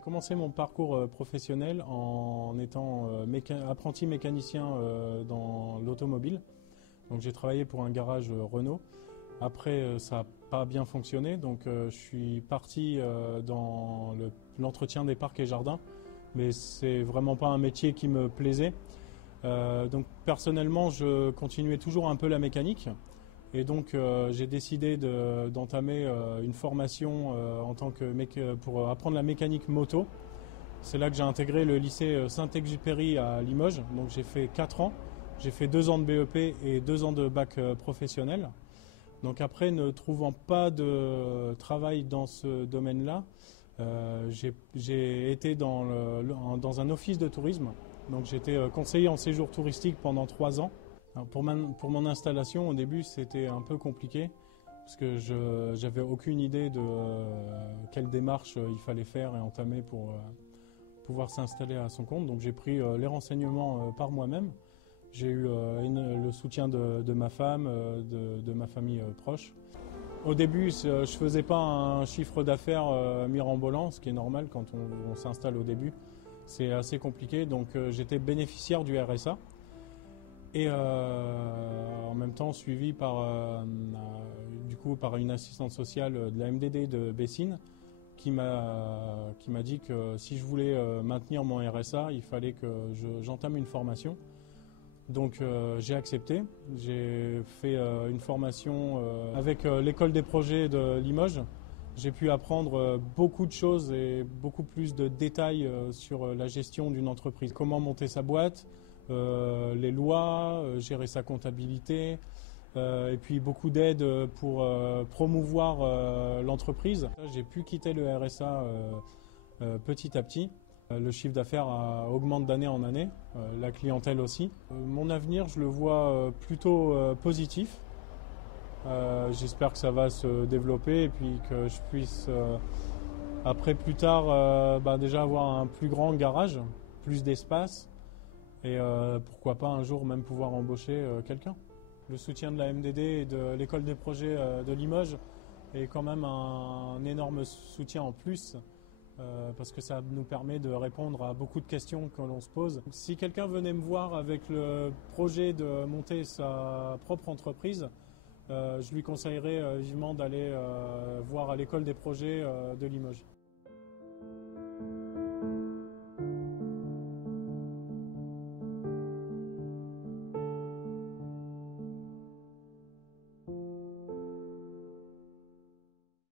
J'ai commencé mon parcours professionnel en étant apprenti mécanicien dans l'automobile. Donc j'ai travaillé pour un garage Renault. Après, ça n'a pas bien fonctionné, donc je suis parti dans l'entretien des parcs et jardins, mais c'est vraiment pas un métier qui me plaisait. Donc personnellement, je continuais toujours un peu la mécanique. Et donc j'ai décidé d'entamer une formation pour apprendre la mécanique moto. C'est là que j'ai intégré le lycée Saint-Exupéry à Limoges. Donc j'ai fait 4 ans. J'ai fait 2 ans de BEP et 2 ans de bac professionnel. Donc après, ne trouvant pas de travail dans ce domaine-là, j'ai été dans un office de tourisme. Donc j'étais conseiller en séjour touristique pendant 3 ans. Alors pour mon installation, au début, c'était un peu compliqué parce que je n'avais aucune idée de quelle démarche il fallait faire et entamer pour pouvoir s'installer à son compte. Donc j'ai pris les renseignements par moi-même. J'ai eu le soutien de ma femme, de ma famille proche. Au début, je ne faisais pas un chiffre d'affaires mirobolant, ce qui est normal quand on s'installe au début. C'est assez compliqué, donc j'étais bénéficiaire du RSA. Et en même temps suivi par une assistante sociale de la MDD de Bessines qui m'a dit que si je voulais maintenir mon RSA, il fallait que j'entame une formation. Donc j'ai accepté. J'ai fait une formation avec l'école des projets de Limoges. J'ai pu apprendre beaucoup de choses et beaucoup plus de détails sur la gestion d'une entreprise. Comment monter sa boîte, les lois, gérer sa comptabilité, et puis beaucoup d'aide pour promouvoir l'entreprise. J'ai pu quitter le RSA petit à petit. Le chiffre d'affaires augmente d'année en année, la clientèle aussi. Mon avenir, je le vois plutôt positif. J'espère que ça va se développer et puis que je puisse, après plus tard, déjà avoir un plus grand garage, plus d'espace et pourquoi pas un jour même pouvoir embaucher quelqu'un. Le soutien de la MDD et de l'école des projets de Limoges est quand même un énorme soutien en plus. Parce que ça nous permet de répondre à beaucoup de questions que l'on se pose. Si quelqu'un venait me voir avec le projet de monter sa propre entreprise, je lui conseillerais vivement d'aller voir à l'école des projets de Limoges.